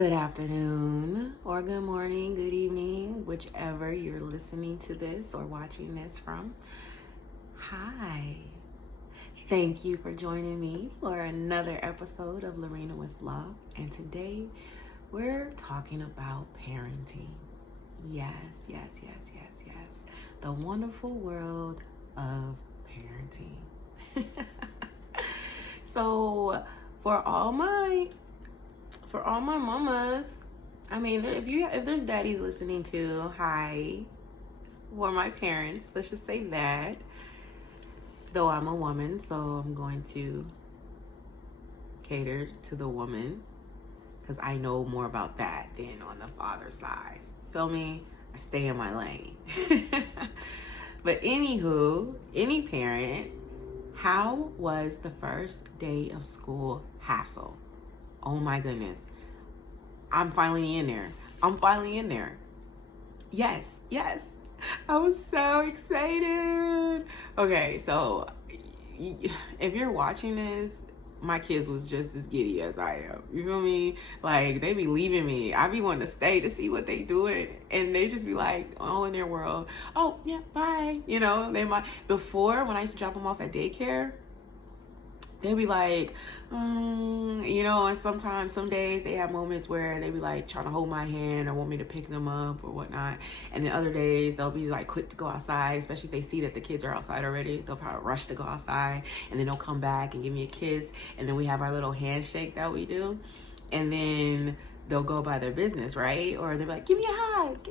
Good afternoon, or good morning, good evening, whichever you're listening to this or watching this from. Hi. Thank you for joining me for another episode of Lorena with Love. And today we're talking about parenting. Yes. The wonderful world of parenting. So, for all my mamas, I mean, if there's daddies listening to, hi, or my parents, let's just say that. Though I'm a woman, so I'm going to cater to the woman because I know more about that than on the father side. Feel me? I stay in my lane. But anywho, any parent, how was the first day of school hassle? Oh my goodness. I'm finally in there. Yes. I was so excited. Okay, so if you're watching this, my kids was just as giddy as I am. You feel me? Like, they be leaving me. I be wanting to stay to see what they doing. And they just be like, all in their world. Oh, yeah, bye. They might. Before, when I used to drop them off at daycare, they'd be like, and sometimes, some days they have moments where they be like trying to hold my hand or want me to pick them up or whatnot. And then other days they'll be like quick to go outside, especially if they see that the kids are outside already. They'll probably rush to go outside, and then they'll come back and give me a kiss. And then we have our little handshake that we do. And then they'll go by their business, right? Or they'll be like, give me a hug.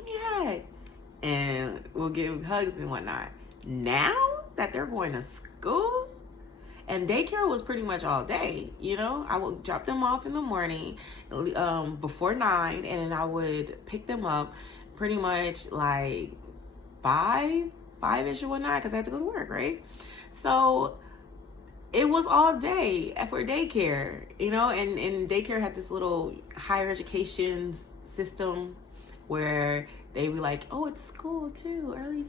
And we'll give hugs and whatnot. Now that they're going to school, and daycare was pretty much all day, I would drop them off in the morning before 9, and then I would pick them up pretty much like 5-ish or whatnot, because I had to go to work, right? So it was all day for daycare, and daycare had this little higher education system where they be like, oh, it's school too, early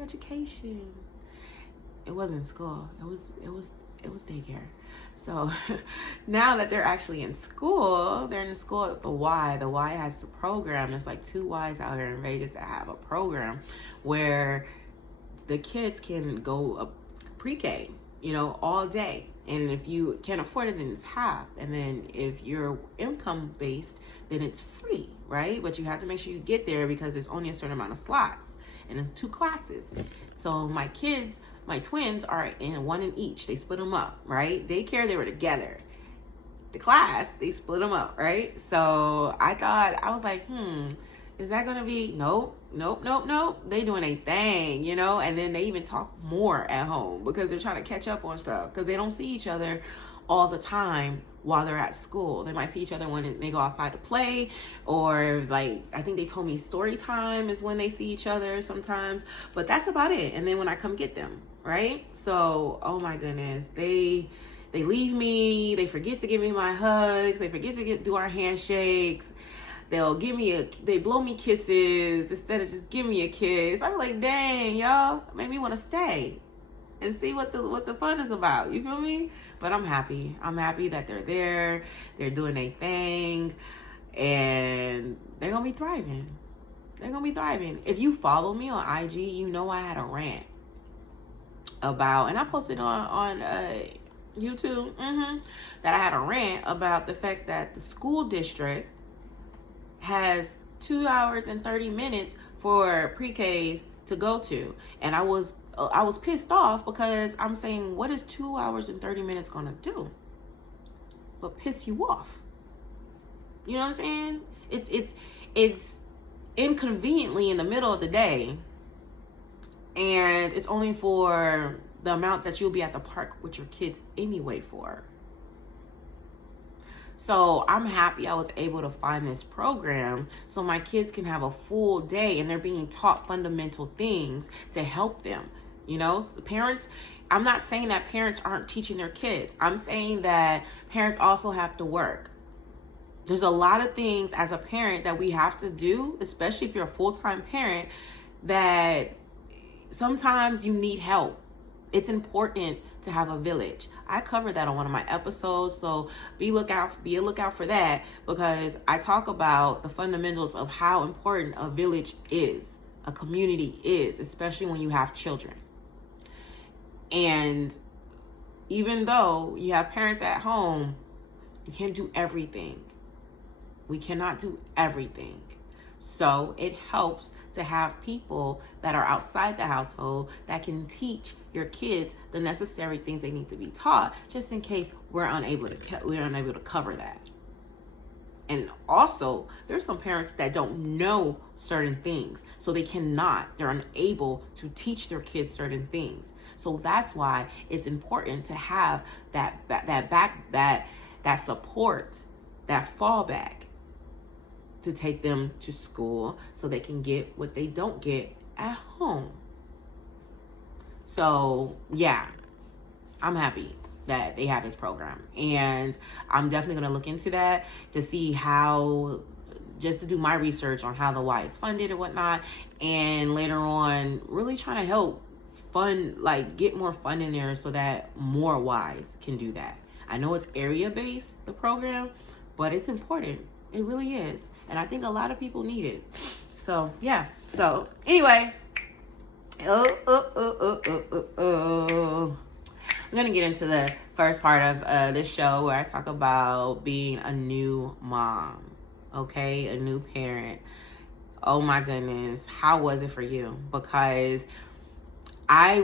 education. It wasn't school. It was daycare. So now that they're actually in school, they're in school at the Y. The Y has a program. There's like 2 Ys out here in Vegas that have a program where the kids can go pre-K, all day. And if you can't afford it, then it's half. And then if you're income based, then it's free, right? But you have to make sure you get there because there's only a certain amount of slots. And it's 2 classes. So my twins are in one in each. They split them up, right? Daycare, they were together. The class, they split them up, right? So I was like, is that going to be? Nope. They doing a thing, and then they even talk more at home because they're trying to catch up on stuff because they don't see each other all the time while they're at school. They might see each other when they go outside to play, or like, I think they told me story time is when they see each other sometimes, but that's about it. And then when I come get them, right? So, oh my goodness, they leave me, they forget to give me my hugs, they forget to do our handshakes. They blow me kisses instead of just give me a kiss. I'm like, dang, y'all made me want to stay and see what the fun is about. You feel me? But I'm happy. I'm happy that they're there. They're doing their thing, and they're gonna be thriving. If you follow me on IG, you know I had a rant about, and I posted on YouTube, that I had a rant about the fact that the school district has 2 hours and 30 minutes for pre-Ks to go to, and I was pissed off because I'm saying, what is 2 hours and 30 minutes gonna do but piss you off? You know what I'm saying? It's inconveniently in the middle of the day, and it's only for the amount that you'll be at the park with your kids anyway for. So I'm happy I was able to find this program so my kids can have a full day and they're being taught fundamental things to help them. The parents, I'm not saying that parents aren't teaching their kids. I'm saying that parents also have to work. There's a lot of things as a parent that we have to do, especially if you're a full-time parent, that sometimes you need help. It's important to have a village. I covered that on one of my episodes, so be a lookout for that, because I talk about the fundamentals of how important a village is, a community is, especially when you have children. And even though you have parents at home, you can't do everything. We cannot do everything. So it helps to have people that are outside the household that can teach your kids the necessary things they need to be taught, just in case we're unable to cover that. And also, there's some parents that don't know certain things, so they're unable to teach their kids certain things. So that's why it's important to have that support, that fallback, to take them to school so they can get what they don't get at home. So yeah, I'm happy that they have this program, and I'm definitely going to look into that to see just to do my research on how the Y is funded and whatnot, and later on really trying to help get more fun in there so that more Ys can do that. I know it's area based, the program, but it's important. It really is. And I think a lot of people need it. So yeah. So anyway, I'm going to get into the first part of this show where I talk about being a new mom, okay? A new parent. Oh my goodness. How was it for you? Because I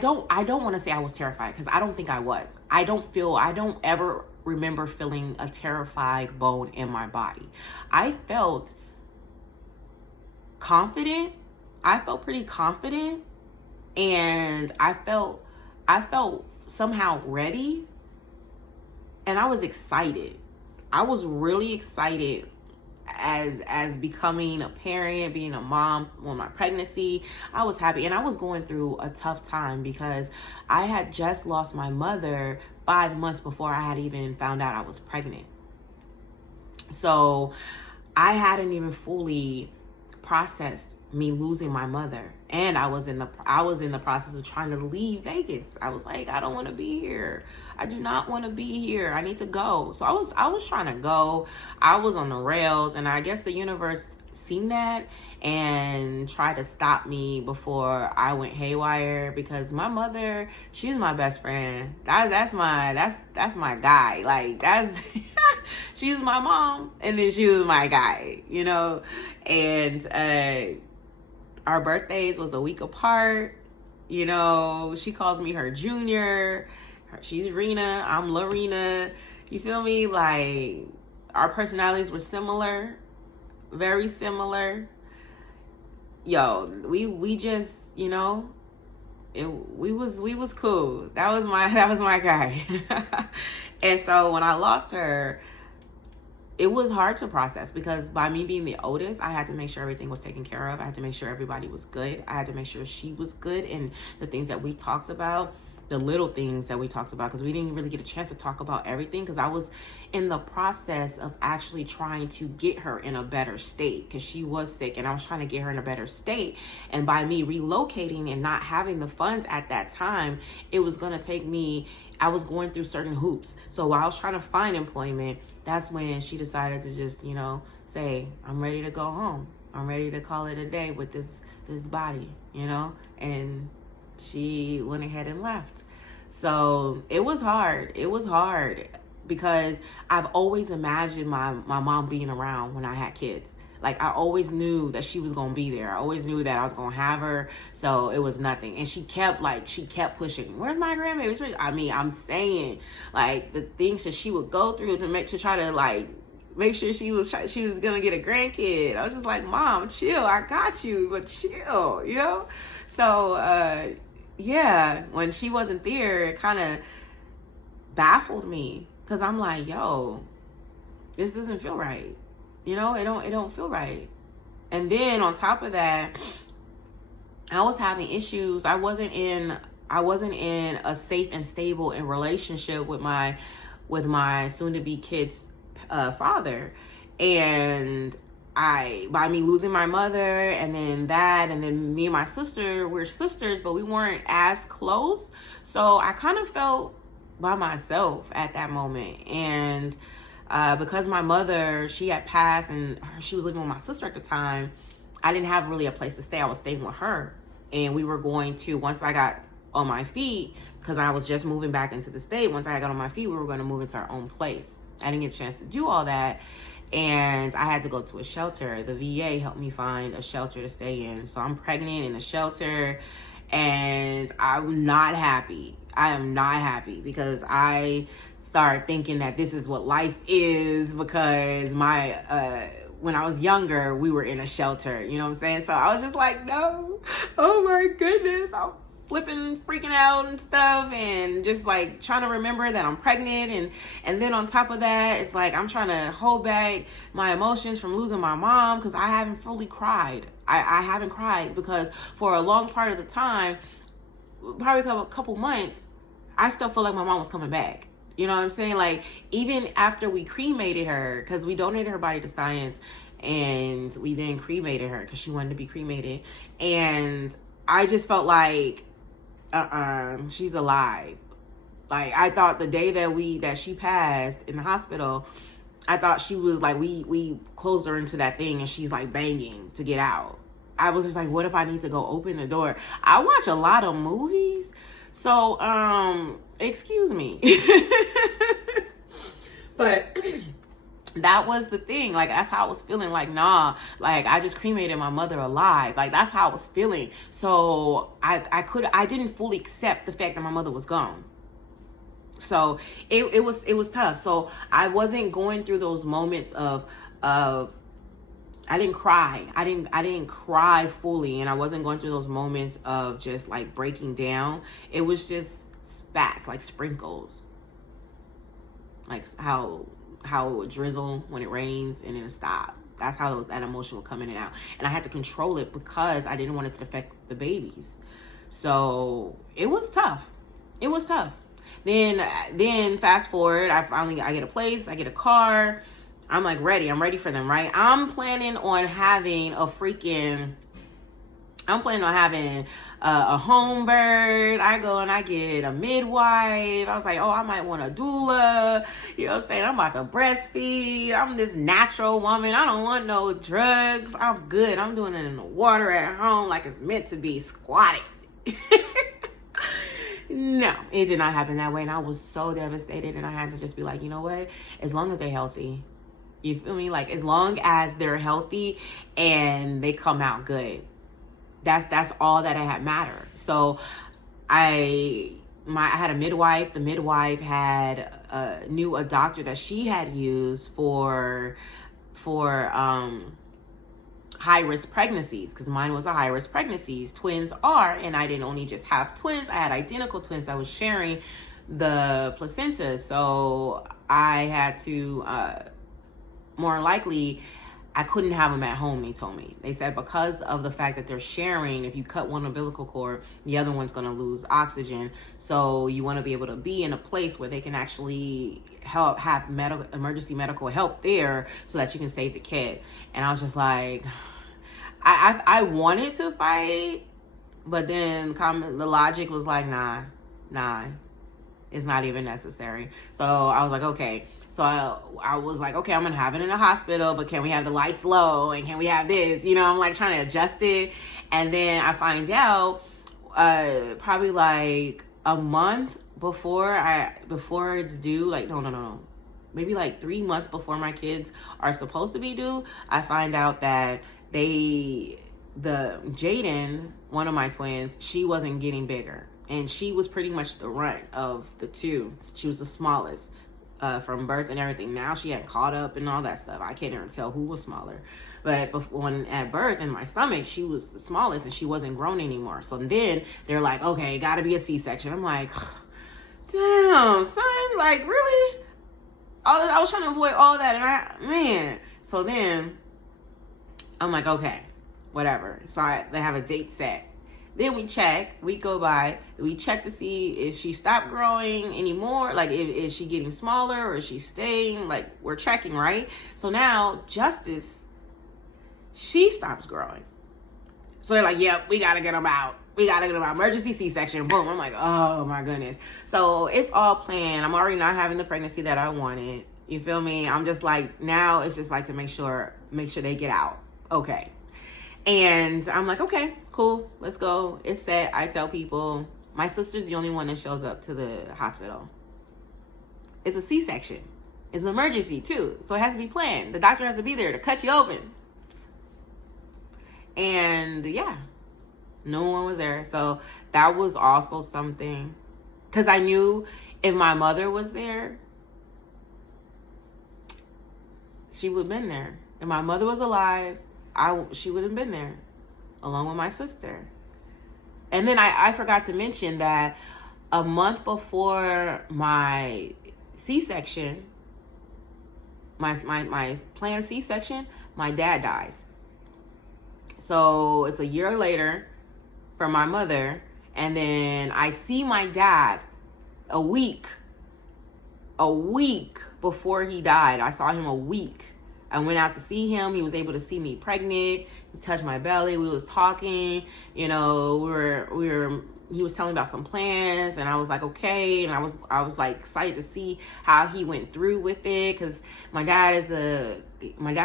don't want to say I was terrified, because I don't think I was. I don't ever remember feeling a terrified bone in my body. I felt confident. I felt pretty confident, and I felt somehow ready, and I was excited. I was really excited as becoming a parent, being a mom with my pregnancy. I was happy, and I was going through a tough time because I had just lost my mother 5 months before I had even found out I was pregnant. So I hadn't even fully processed me losing my mother, and I was in the process of trying to leave Vegas. I was like, I don't want to be here. I do not want to be here. I need to go. So I was trying to go. I was on the rails, and I guess the universe seen that and tried to stop me before I went haywire, because my mother, she's my best friend. That's my guy. Like, that's she's my mom, and then she was my guy, and our birthdays was a week apart. She calls me her junior. She's Rena, I'm Lorena. You feel me? Like, our personalities were similar, very similar. Yo, we just, we was cool. That was my guy. And so when I lost her, it was hard to process, because by me being the oldest, I had to make sure everything was taken care of. I had to make sure everybody was good. I had to make sure she was good, and the things that we talked about, the little things that we talked about, because we didn't really get a chance to talk about everything, because I was in the process of actually trying to get her in a better state, because she was sick, and I was trying to get her in a better state. And by me relocating and not having the funds at that time, it was going to take me, I was going through certain hoops. So while I was trying to find employment, that's when she decided to just, say, I'm ready to go home. I'm ready to call it a day with this body, and she went ahead and left. So it was hard. It was hard, because I've always imagined my mom being around when I had kids. Like, I always knew that she was going to be there. I always knew that I was going to have her. So it was nothing. And she kept pushing. Where's my grandbaby? I mean, I'm saying, like, the things that she would go through to try to, like, make sure she was going to get a grandkid. I was just like, Mom, chill. I got you, but chill, So, yeah, when she wasn't there, it kind of baffled me, because I'm like, yo, this doesn't feel right. It don't feel right. And then on top of that, I was having issues. I wasn't in a safe and stable relationship with my soon to be kid's father. And by me losing my mother and then me and my sister, we're sisters, but we weren't as close. So I kind of felt by myself at that moment. And because my mother, she had passed and she was living with my sister at the time, I didn't have really a place to stay. I was staying with her. And we were going to, once I got on my feet, because I was just moving back into the state, once I got on my feet, we were going to move into our own place. I didn't get a chance to do all that. And I had to go to a shelter. The VA helped me find a shelter to stay in. So I'm pregnant in a shelter, and I'm not happy. I am not happy because I started thinking that this is what life is, because when I was younger, we were in a shelter, you know what I'm saying? So I was just like, no, oh my goodness. I'm flipping, freaking out and stuff, and just like trying to remember that I'm pregnant. And then on top of that, it's like I'm trying to hold back my emotions from losing my mom, because I haven't fully cried. I haven't cried because for a long part of the time, probably a couple months, I still feel like my mom was coming back. You know what I'm saying? Like, even after we cremated her, because we donated her body to science, and we then cremated her because she wanted to be cremated. And I just felt like, she's alive. Like, I thought the day that she passed in the hospital, I thought she was like, we closed her into that thing and she's like banging to get out. I was just like, what if I need to go open the door? I watch a lot of movies, so excuse me. But that was the thing. Like, that's how I was feeling. Like, nah, like, I just cremated my mother alive. Like, that's how I was feeling. So I didn't fully accept the fact that my mother was gone. So it was tough. So I wasn't going through those moments of I didn't cry. I didn't cry fully, and I wasn't going through those moments of just like breaking down. It was just spats, like sprinkles. Like how it would drizzle when it rains and then it stop. That's how that emotion would come in and out. And I had to control it because I didn't want it to affect the babies. So it was tough. It was tough. Then fast forward, I get a place, I get a car. I'm like ready. I'm ready for them, right? I'm planning on having a home birth. I go and I get a midwife. I was like, oh, I might want a doula. You know what I'm saying? I'm about to breastfeed. I'm this natural woman. I don't want no drugs. I'm good. I'm doing it in the water at home like it's meant to be, squatted. No, it did not happen that way. And I was so devastated. And I had to just be like, you know what? As long as they're healthy, you feel me? Like, as long as they're healthy and they come out good, that's all that had mattered. So I had a midwife. The midwife knew a doctor that she had used for high-risk pregnancies, because mine was a high-risk pregnancies. Twins are, and I didn't only just have twins, I had identical twins. I was sharing the placenta. So I had to, more likely, I couldn't have them at home, they told me. They said because of the fact that they're sharing, if you cut one umbilical cord, the other one's going to lose oxygen. So you want to be able to be in a place where they can actually have emergency medical help there so that you can save the kid. And I was just like, I wanted to fight, but then the logic was like, nah, it's not even necessary. So I was like, okay. So I was like, okay, I'm going to have it in a hospital, but can we have the lights low? And can we have this? You know, I'm like trying to adjust it. And then I find out probably like a month before it's due, like, no. Maybe like 3 months before my kids are supposed to be due, I find out that Jaden, one of my twins, she wasn't getting bigger. And she was pretty much the runt of the two. She was the smallest. From birth and everything. Now she had caught up and all that stuff. I can't even tell who was smaller. But when at birth in my stomach, she was the smallest and she wasn't grown anymore. So then they're like, okay, gotta be a C-section. I'm like, damn, son, like, really? I was trying to avoid all that. And so then I'm like, okay, whatever. So they have a date set. Then we go by, we check to see if she stopped growing anymore, like is she getting smaller or is she staying, like we're checking, right? So now Justice she stops growing. So they're like, yep, we got to get them out. We got to get them out. Emergency C-section. Boom. I'm like, oh my goodness. So it's all planned. I'm already not having the pregnancy that I wanted. You feel me? I'm just like, now it's just like to make sure they get out. Okay. And I'm like, okay, cool. Let's go. It's set. I tell people, my sister's the only one that shows up to the hospital. It's a C-section. It's an emergency too. So it has to be planned. The doctor has to be there to cut you open. And yeah, no one was there. So that was also something, because I knew if my mother was there, she would have been there. If my mother was alive, she would have been there along with my sister. And then I forgot to mention that a month before my C-section, my planned C-section, my dad dies. So it's a year later for my mother. And then I see my dad a week before he died. I saw him a week. I went out to see him. He was able to see me pregnant. He touched my belly. We was talking, you know, he was telling me about some plans, and I was like, okay. And I was like excited to see how he went through with it. Cause my dad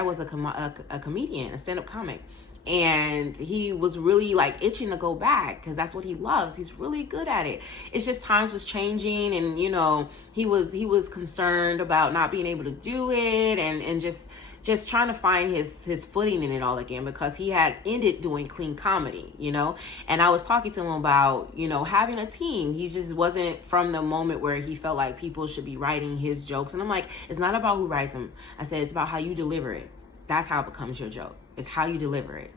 was a comedian, a stand-up comic. And he was really like itching to go back because that's what he loves. He's really good at it. It's just times was changing, and you know, he was concerned about not being able to do it, and just trying to find his footing in it all again, because he had ended doing clean comedy, you know. And I was talking to him about, you know, having a team. He just wasn't from the moment where he felt like people should be writing his jokes. And I'm like, it's not about who writes them. I said, it's about how you deliver it. That's how it becomes your joke. It's how you deliver it.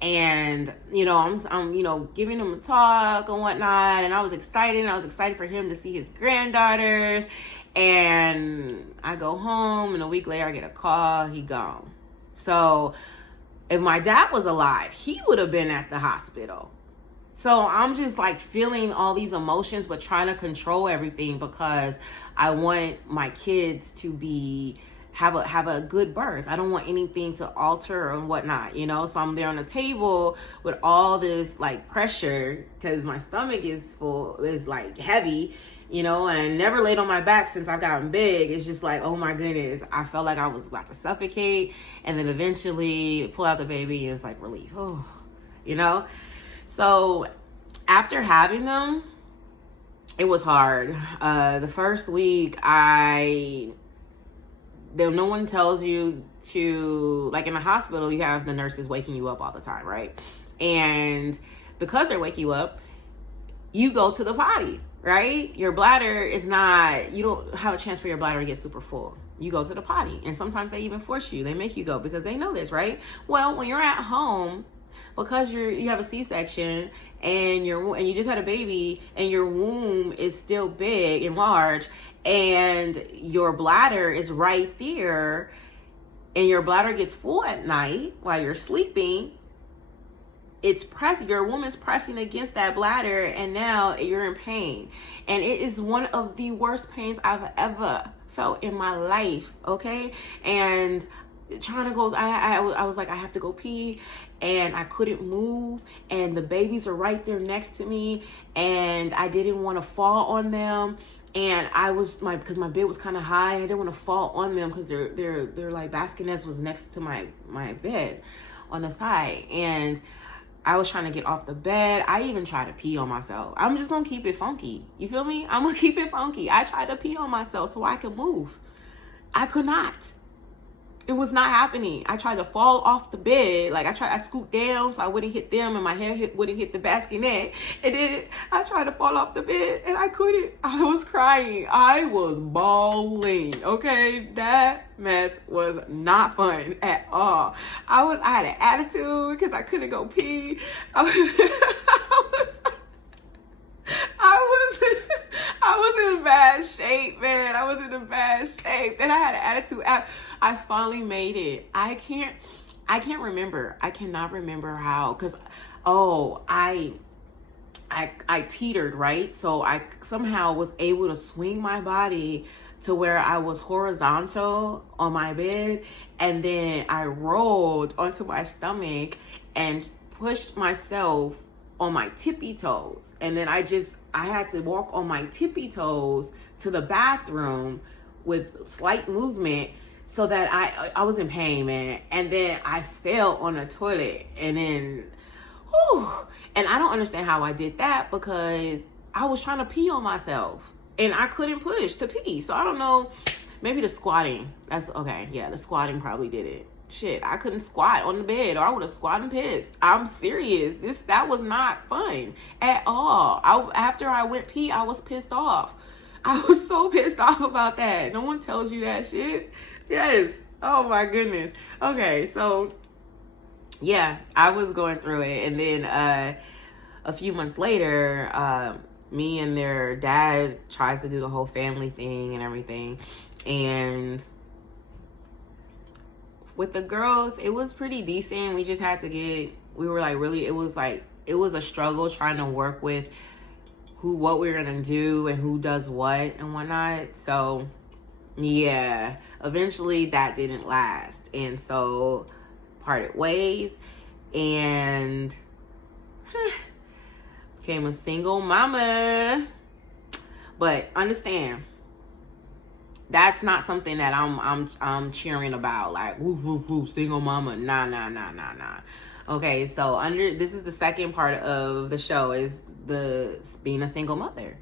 And, you know, I'm you know, giving him a talk and whatnot. And I was excited. I was excited for him to see his granddaughters. And I go home, and a week later I get a call. He gone. So if my dad was alive, he would have been at the hospital. So I'm just like feeling all these emotions, but trying to control everything because I want my kids to have a good birth. I don't want anything to alter and whatnot, you know. So I'm there on the table with all this like pressure because my stomach is like heavy, you know, and I never laid on my back since I've gotten big. It's just like, oh my goodness, I felt like I was about to suffocate, and then eventually pull out the baby is like relief. Oh, you know. So after having them, it was hard. The first week no one tells you to, like in the hospital, you have the nurses waking you up all the time, right? And because they're waking you up, you go to the potty, right? Your bladder you don't have a chance for your bladder to get super full. You go to the potty, and sometimes they even force you. They make you go because they know this, right? Well, when you're at home, because you have a C-section and you just had a baby and your womb is still big and large and your bladder is right there and your bladder gets full at night while you're sleeping, your woman's pressing against that bladder, and now you're in pain. And it is one of the worst pains I've ever felt in my life, okay? And trying to go, I was like, I have to go pee, and I couldn't move, and the babies are right there next to me, and I didn't want to fall on them, and because my bed was kind of high, and I didn't want to fall on them because they're like baskinets was next to my bed on the side, and I was trying to get off the bed. I even tried to pee on myself. I'm just gonna keep it funky. You feel me? I'm gonna keep it funky. I tried to pee on myself so I could move. I could not. It was not happening. I tried to fall off the bed. Like I scooped down so I wouldn't hit them and my head wouldn't hit the bassinet. And then I tried to fall off the bed and I couldn't. I was crying. I was bawling. Okay, that mess was not fun at all. I had an attitude because I couldn't go pee. I was in bad shape, man. I was in a bad shape. Then I had an attitude. I finally made it. I can't remember. I cannot remember how, because I teetered, right? So I somehow was able to swing my body to where I was horizontal on my bed, and then I rolled onto my stomach and pushed myself on my tippy toes. And then I had to walk on my tippy toes to the bathroom with slight movement, so that I was in pain, man. And then I fell on the toilet, and then, and I don't understand how I did that, because I was trying to pee on myself and I couldn't push to pee. So I don't know, maybe the squatting. That's okay. Yeah, the squatting probably did it. Shit, I couldn't squat on the bed, or I would have squatted and pissed. I'm serious. That was not fun at all. After I went pee, I was pissed off. I was so pissed off about that. No one tells you that shit. Yes. Oh my goodness. Okay, so yeah, I was going through it, and then a few months later, me and their dad tries to do the whole family thing and everything, and with the girls, it was pretty decent. We just had to it was a struggle trying to work with what we were gonna do and who does what and whatnot. So yeah, eventually that didn't last, and so parted ways, and became a single mama. But understand, that's not something that I'm cheering about, like woo woo woo, single mama. Nah. Okay, so this is the second part of the show, is being a single mother.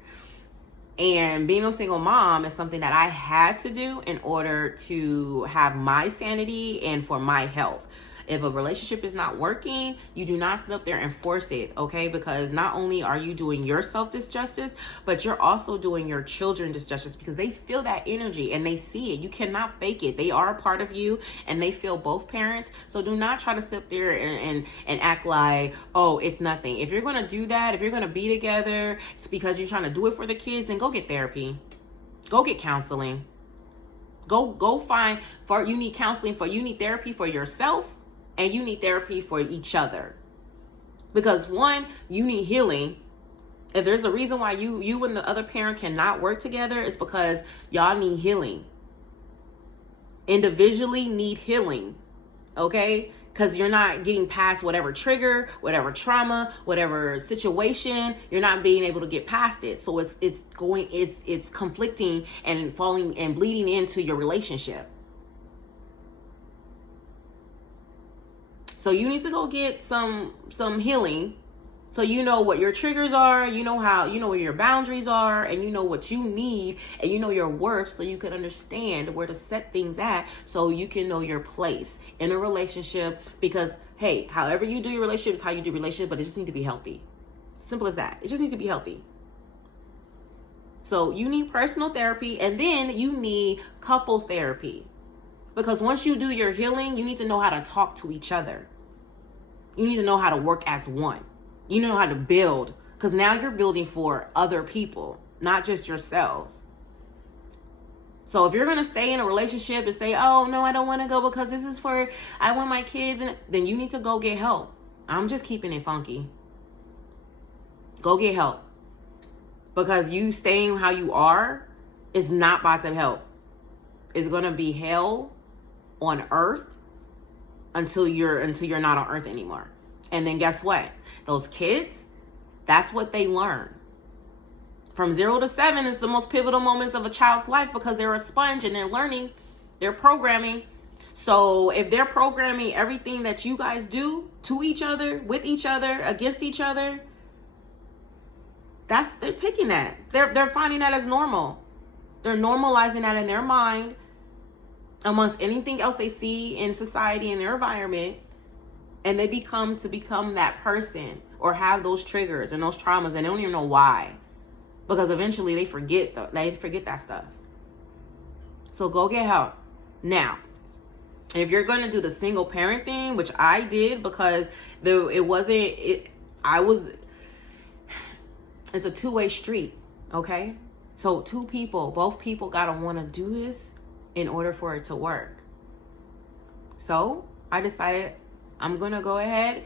And being a single mom is something that I had to do in order to have my sanity and for my health. If a relationship is not working, you do not sit up there and force it, okay? Because not only are you doing yourself disjustice, but you're also doing your children disjustice, because they feel that energy and they see it. You cannot fake it. They are a part of you, and they feel both parents. So do not try to sit there and act like, oh, it's nothing. If you're going to do that, if you're going to be together, it's because you're trying to do it for the kids, then go get therapy. Go get counseling. Go find you need counseling you need therapy for yourself. And you need therapy for each other. Because one, you need healing. If there's a reason why you and the other parent cannot work together, it's because y'all need healing. Individually need healing. Okay? Because you're not getting past whatever trigger, whatever trauma, whatever situation, you're not being able to get past it. So it's conflicting and falling and bleeding into your relationship. So you need to go get some healing, so you know what your triggers are, you know where your boundaries are, and you know what you need, and you know your worth, so you can understand where to set things at, so you can know your place in a relationship. Because hey, however you do your relationship is how you do relationship, but it just needs to be healthy. Simple as that. It just needs to be healthy. So you need personal therapy, and then you need couples therapy. Because once you do your healing, you need to know how to talk to each other. You need to know how to work as one. You know how to build. Because now you're building for other people, not just yourselves. So if you're going to stay in a relationship and say, oh, no, I don't want to go because this is I want my kids, then you need to go get help. I'm just keeping it funky. Go get help. Because you staying how you are is not about to help. It's going to be hell on earth until you're not on earth anymore. And then guess what? Those kids, that's what they learn. From 0 to 7 is the most pivotal moments of a child's life, because they're a sponge and they're learning, they're programming. So if they're programming everything that you guys do to each other, with each other, against each other, they're taking that. They're finding that as normal. They're normalizing that in their mind amongst anything else they see in society, in their environment, and they become that person, or have those triggers and those traumas, and they don't even know why, because eventually they forget that stuff. So go get help. Now, if you're going to do the single parent thing, which I did, because it's a two-way street, okay? So both people gotta want to do this in order for it to work. So I decided I'm going to go ahead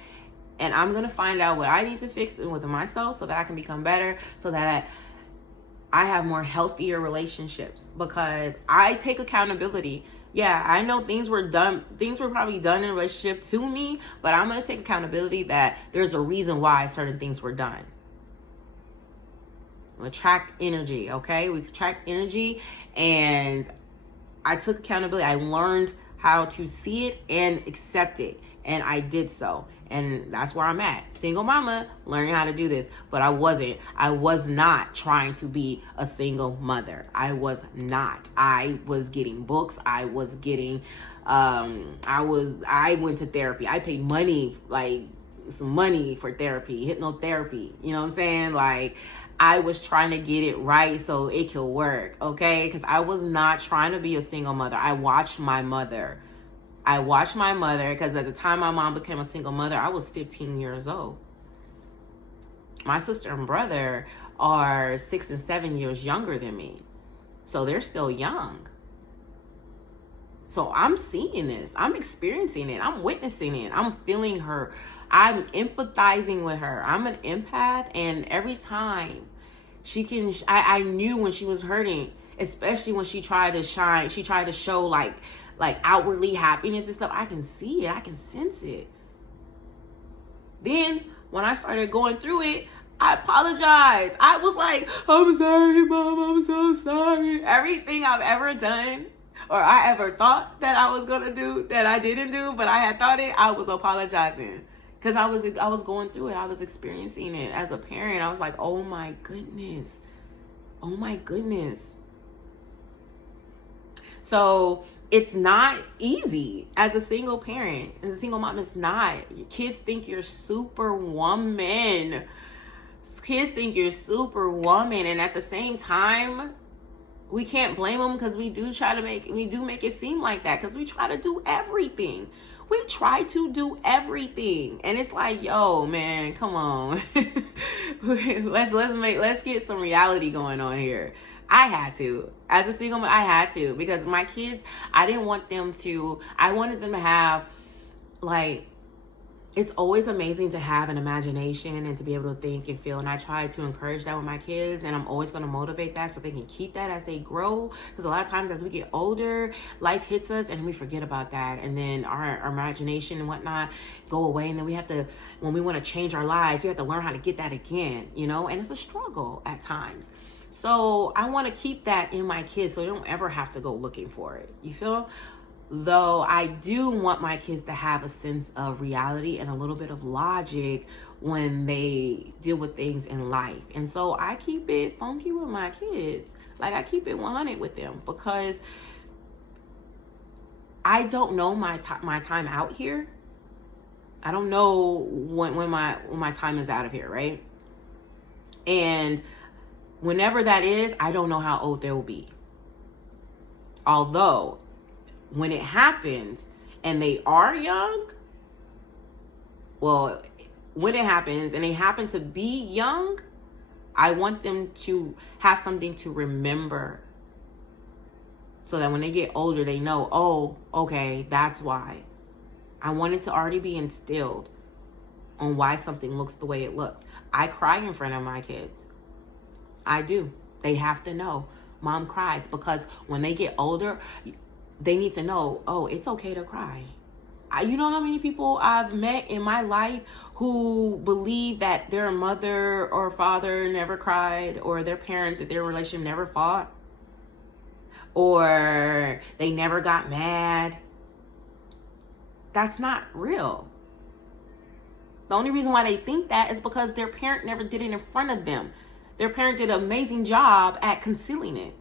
and I'm going to find out what I need to fix with myself, so that I can become better, so that I have more healthier relationships because I take accountability. Yeah, I know things were probably done in a relationship to me, but I'm going to take accountability that there's a reason why certain things were done. We attract energy, okay? We attract energy, and I took accountability. I learned how to see it and accept it, and I did so. And that's where I'm at. Single mama, learning how to do this. But I was not trying to be a single mother. I was not. I was getting books. I was getting, I went to therapy. I paid money, like some money for therapy, hypnotherapy. You know what I'm saying? Like, I was trying to get it right so it could work, okay? Because I was not trying to be a single mother. I watched my mother because at the time my mom became a single mother, I was 15 years old. My sister and brother are 6 and 7 years younger than me. So they're still young. So I'm seeing this. I'm experiencing it. I'm witnessing it. I'm feeling her. I'm empathizing with her. I'm an empath, and every time I knew when she was hurting, especially when she tried to shine, she tried to show like outwardly happiness and stuff. I can see it. I can sense it. Then when I started going through it, I apologized. I was like, I'm sorry, Mom. I'm so sorry. Everything I've ever done or I ever thought that I was going to do that I didn't do, but I had thought it, I was apologizing. Because I was going through it. I was experiencing it as a parent. I was like, oh my goodness. Oh my goodness. So it's not easy as a single parent. As a single mom, it's not. Your kids think you're superwoman. Kids think you're superwoman. And at the same time, we can't blame them because we do make it seem like that because we try to do everything. We try to do everything. And it's like, yo, man, come on. let's get some reality going on here. I had to. As a single mom, I had to. Because my kids, I wanted them to have, like, it's always amazing to have an imagination and to be able to think and feel. And I try to encourage that with my kids. And I'm always going to motivate that so they can keep that as they grow. Because a lot of times as we get older, life hits us and we forget about that. And then our imagination and whatnot go away. And then we have to, when we want to change our lives, we have to learn how to get that again, you know? And it's a struggle at times. So I want to keep that in my kids so they don't ever have to go looking for it. You feel? Though I do want my kids to have a sense of reality and a little bit of logic when they deal with things in life. And so I keep it funky with my kids. Like I keep it 100 with them because I don't know my time out here. I don't know when my time is out of here, right? And whenever that is, I don't know how old they'll be. Although when it happens and they are young, well, when it happens and they happen to be young, I want them to have something to remember so that when they get older, they know, oh, okay, that's why. I want it to already be instilled on why something looks the way it looks. I cry in front of my kids. I do. They have to know. Mom cries because when they get older, they need to know, oh, it's okay to cry. You know how many people I've met in my life who believe that their mother or father never cried, or their parents at their relationship never fought, or they never got mad. That's not real. The only reason why they think that is because their parent never did it in front of them. Their parent did an amazing job at concealing it.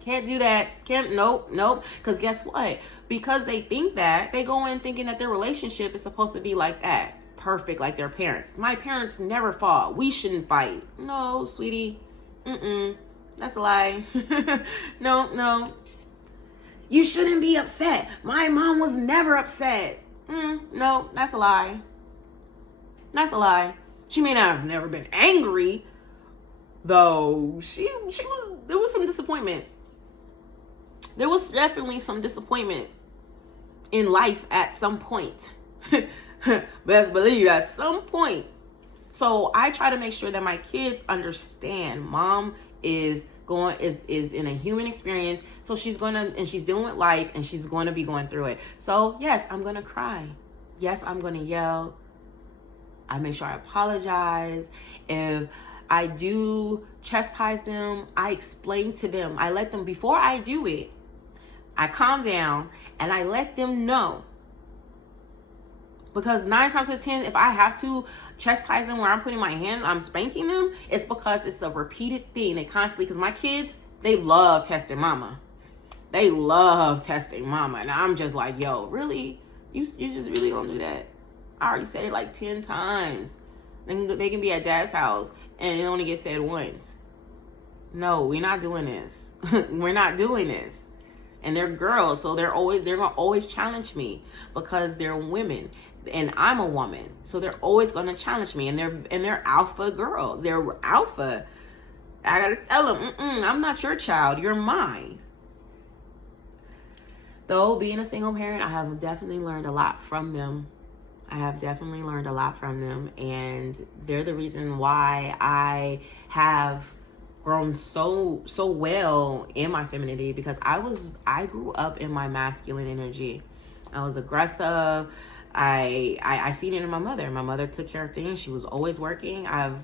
Can't do that. Nope. Because guess what? Because they think that, they go in thinking that their relationship is supposed to be like that. Perfect, like their parents. My parents never fought. We shouldn't fight. No, sweetie. That's a lie. No. You shouldn't be upset. My mom was never upset. No, that's a lie. That's a lie. She may not have never been angry, though there was some disappointment. There was definitely some disappointment in life at some point. Best believe at some point So I try to make sure that my kids understand mom is in a human experience. So she's dealing with life, and she's going to be going through it. So yes, I'm going to cry. Yes, I'm going to yell. I make sure I apologize. If I do chastise them, I explain to them. I let them, before I do it, I calm down and I let them know. Because 9 times out of 10, if I have to chastise them where I'm putting my hand, I'm spanking them, it's because it's a repeated thing. They constantly, because my kids, they love testing mama. They love testing mama. And I'm just like, yo, really? You just really gonna do that? I already said it like 10 times. They can be at dad's house and it only gets said once. No, we're not doing this. We're not doing this. And they're girls, so they're gonna always challenge me because they're women and I'm a woman. So they're always gonna challenge me, and they're alpha girls. They're alpha. I gotta tell them, I'm not your child, you're mine. Though being a single parent, I have definitely learned a lot from them. And they're the reason why I have grown so well in my femininity, because I grew up in my masculine energy. I was aggressive. I seen it in my mother. My mother took care of things. She was always working. I've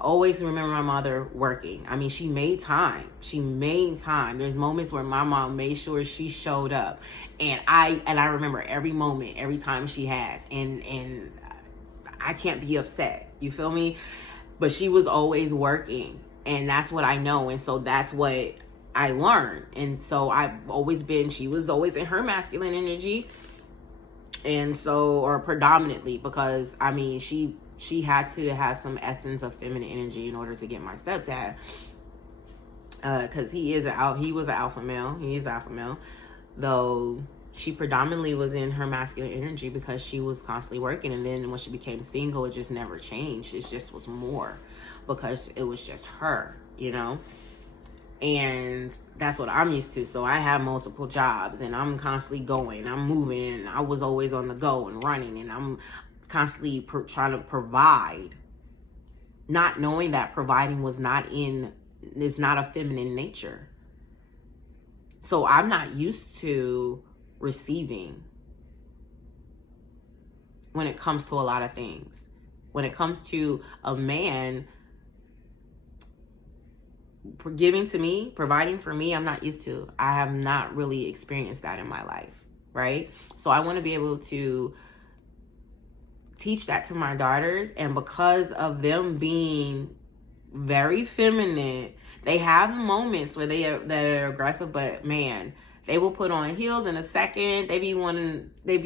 always remember my mother working. I mean, she made time. There's moments where my mom made sure she showed up, and I remember every moment, every time she has, and I can't be upset. You feel me? But she was always working. And that's what I know. And so that's what I learned. And so she was always in her masculine energy. And so, or predominantly, because I mean, she had to have some essence of feminine energy in order to get my stepdad. Cause he was an alpha male. He is alpha male. Though she predominantly was in her masculine energy because she was constantly working. And then when she became single, it just never changed. It just was more because it was just her, you know? And that's what I'm used to. So I have multiple jobs and I'm constantly going, I'm moving, and I was always on the go and running, and I'm constantly trying to provide, not knowing that providing is not a feminine nature. So I'm not used to receiving when it comes to a lot of things. When it comes to a man giving to me, providing for me, I'm not used to. I have not really experienced that in my life, right? So I want to be able to teach that to my daughters, and because of them being very feminine, they have moments where that are aggressive, but man, they will put on heels in a second. They be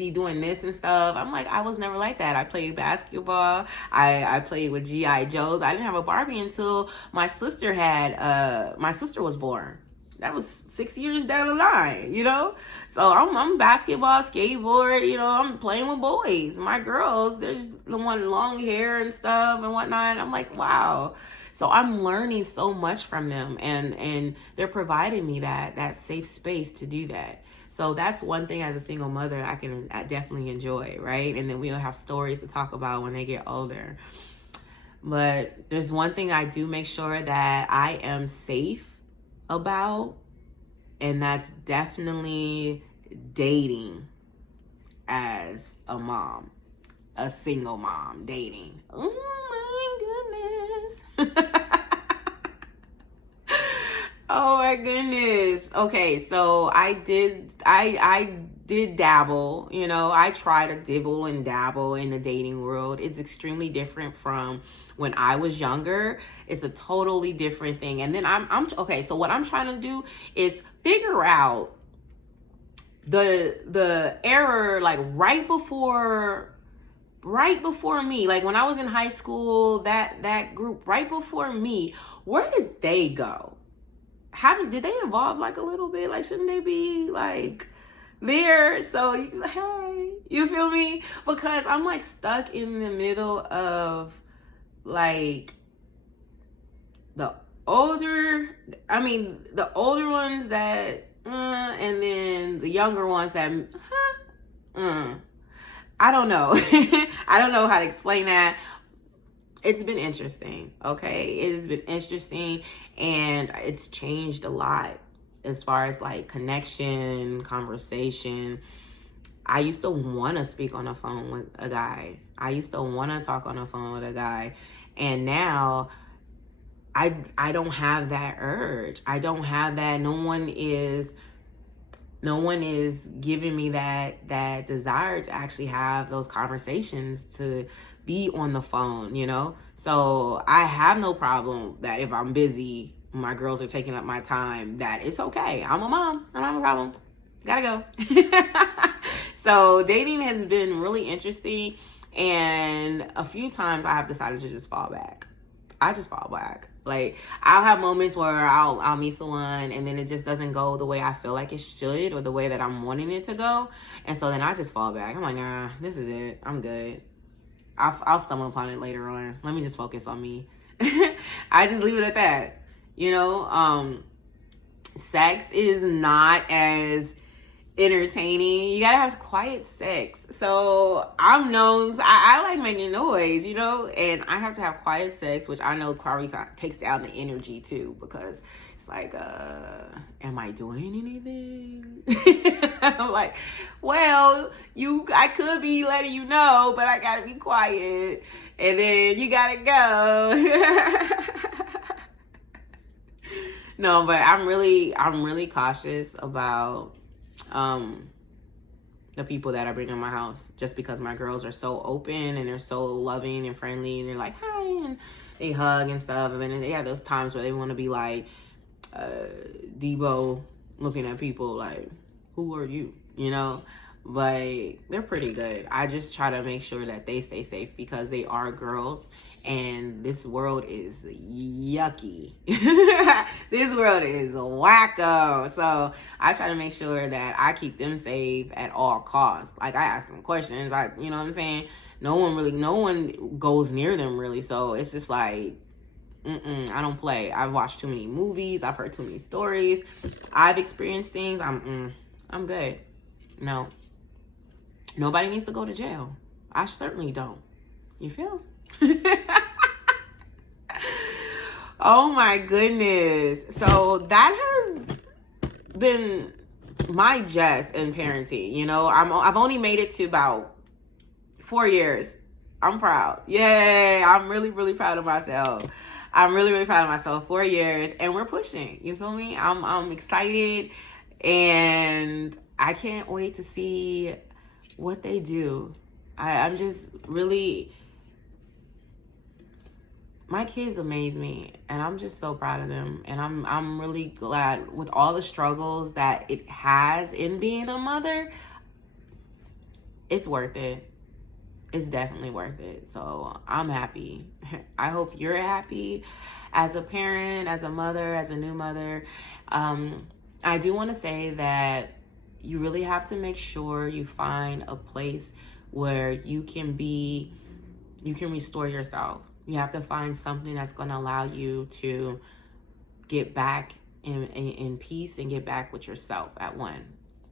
doing this and stuff. I'm like, I was never like that. I played basketball. I played with G.I. Joes. I didn't have a Barbie until my sister was born. That was 6 years down the line, you know? So I'm basketball, skateboard, you know, I'm playing with boys. My girls, there's the one long hair and stuff and whatnot. I'm like, wow. So I'm learning so much from them, and they're providing me that safe space to do that. So that's one thing as a single mother I definitely enjoy, right? And then we'll have stories to talk about when they get older. But there's one thing I do make sure that I am safe about, and that's definitely dating as a mom, a single mom dating. Oh my goodness. Oh my goodness. Okay, so I did dabble, you know, I try to dibble and dabble in the dating world. It's extremely different from when I was younger. It's a totally different thing. And then okay, so what I'm trying to do is figure out the error, like right before me, like when I was in high school, that group right before me, where did they go? Did they evolve like a little bit? Like, shouldn't they be like there? So hey, you feel me? Because I'm like stuck in the middle of like the older ones that and then the younger ones that I don't know. I don't know how to explain that. it's been interesting. Okay, it has been interesting, and it's changed a lot as far as like connection, conversation. I used to want to speak on the phone with a guy. I used to want to talk on the phone with a guy, and now I don't have that urge. I don't have that. No one is giving me that desire to actually have those conversations, to be on the phone, you know? So I have no problem that if I'm busy, my girls are taking up my time, that it's okay. I'm a mom. I don't have a problem. Gotta go. So dating has been really interesting, and a few times I have decided to just fall back. I just fall back. Like, I'll have moments where I'll meet someone and then it just doesn't go the way I feel like it should, or the way that I'm wanting it to go. And so then I just fall back. I'm like, nah, this is it. I'm good. I'll stumble upon it later on. Let me just focus on me. I just leave it at that. You know, sex is not as entertaining. You gotta have quiet sex. So I'm known, I like making noise, you know, and I have to have quiet sex, which I know probably takes down the energy too, because it's like, am I doing anything? I'm like, well, I could be letting you know, but I gotta be quiet, and then you gotta go. No, but I'm really cautious about the people that I bring in my house, just because my girls are so open and they're so loving and friendly, and they're like, hi, and they hug and stuff. And then they have those times where they want to be like Debo, looking at people like, who are you, you know? But they're pretty good. I just try to make sure that they stay safe, because they are girls and this world is yucky. This world is wacko. So I try to make sure that I keep them safe at all costs. Like, I ask them questions. You know what I'm saying? No one goes near them really. So it's just like, I don't play. I've watched too many movies. I've heard too many stories. I've experienced things. I'm good. No. Nobody needs to go to jail. I certainly don't. You feel? Oh my goodness. So that has been my jest in parenting. You know, I've only made it to about 4 years. I'm proud. Yay. I'm really, really proud of myself. I'm really, really proud of myself. 4 years, and we're pushing. You feel me? I'm excited, and I can't wait to see what they do. I'm just really, my kids amaze me, and I'm just so proud of them. And I'm really glad, with all the struggles that it has in being a mother, it's worth it. It's definitely worth it. So I'm happy. I hope you're happy as a parent, as a mother, as a new mother. I do want to say that you really have to make sure you find a place where you can restore yourself. You have to find something that's going to allow you to get back in peace and get back with yourself at one.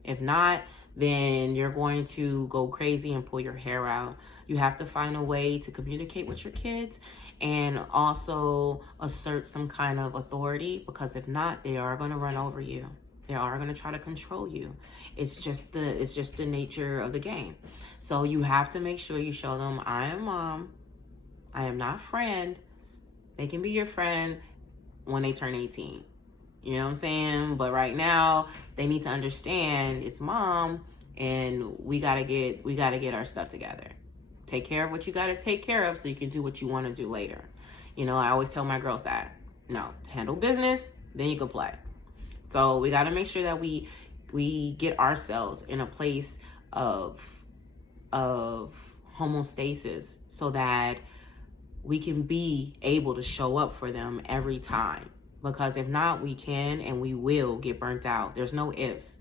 If not, then you're going to go crazy and pull your hair out. You have to find a way to communicate with your kids, and also assert some kind of authority, because if not, they are going to run over you. They are going to try to control you. It's just the nature of the game. So you have to make sure you show them, I am mom. I am not friend. They can be your friend when they turn 18. You know what I'm saying? But right now, they need to understand it's mom, and we gotta get our stuff together. Take care of what you gotta take care of, so you can do what you want to do later. You know, I always tell my girls that. No, handle business, then you can play. So we got to make sure that we get ourselves in a place of homeostasis, so that we can be able to show up for them every time. Because if not, we can and we will get burnt out. There's no ifs.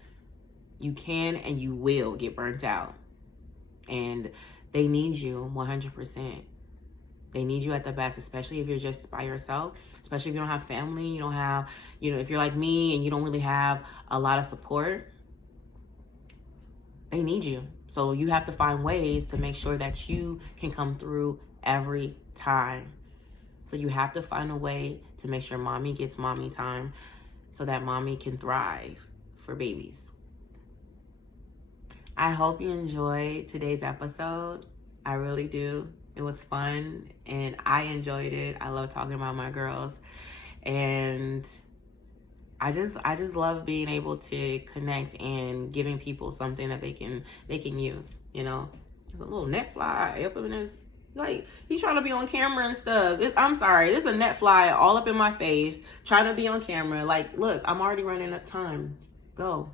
You can and you will get burnt out. And they need you 100%. They need you at the best, especially if you're just by yourself, especially if you don't have family, you don't have, if you're like me and you don't really have a lot of support, they need you. So you have to find ways to make sure that you can come through every time. So you have to find a way to make sure mommy gets mommy time so that mommy can thrive for babies. I hope you enjoyed today's episode. I really do. It was fun and I enjoyed it. I love talking about my girls. And I just love being able to connect and giving people something that they can use, you know. There's a little net fly up in this, like, he's trying to be on camera and stuff. I'm sorry, there's a net fly all up in my face, trying to be on camera. Like, look, I'm already running up time. Go.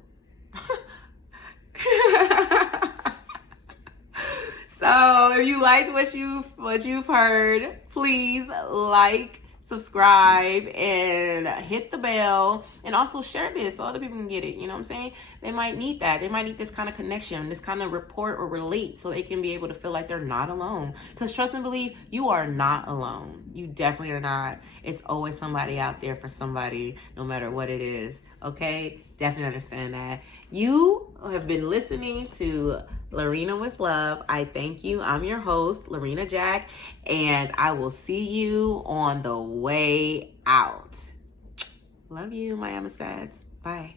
So if you liked what you've heard, please like, subscribe, and hit the bell, and also share this so other people can get it. You know what I'm saying? They might need that. They might need this kind of connection, this kind of report or relate, so they can be able to feel like they're not alone. Because trust and believe, you are not alone. You definitely are not. It's always somebody out there for somebody, no matter what it is. Okay? Definitely understand that. You have been listening to Lorena with Love. I thank you. I'm your host, Lorena Jack, and I will see you on the way out. Love you, my Amastads. Bye.